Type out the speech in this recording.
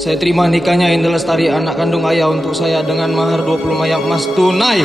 Saya terima nikahnya Indah Lestari anak kandung ayah untuk saya dengan mahar 20 mayang emas tunai.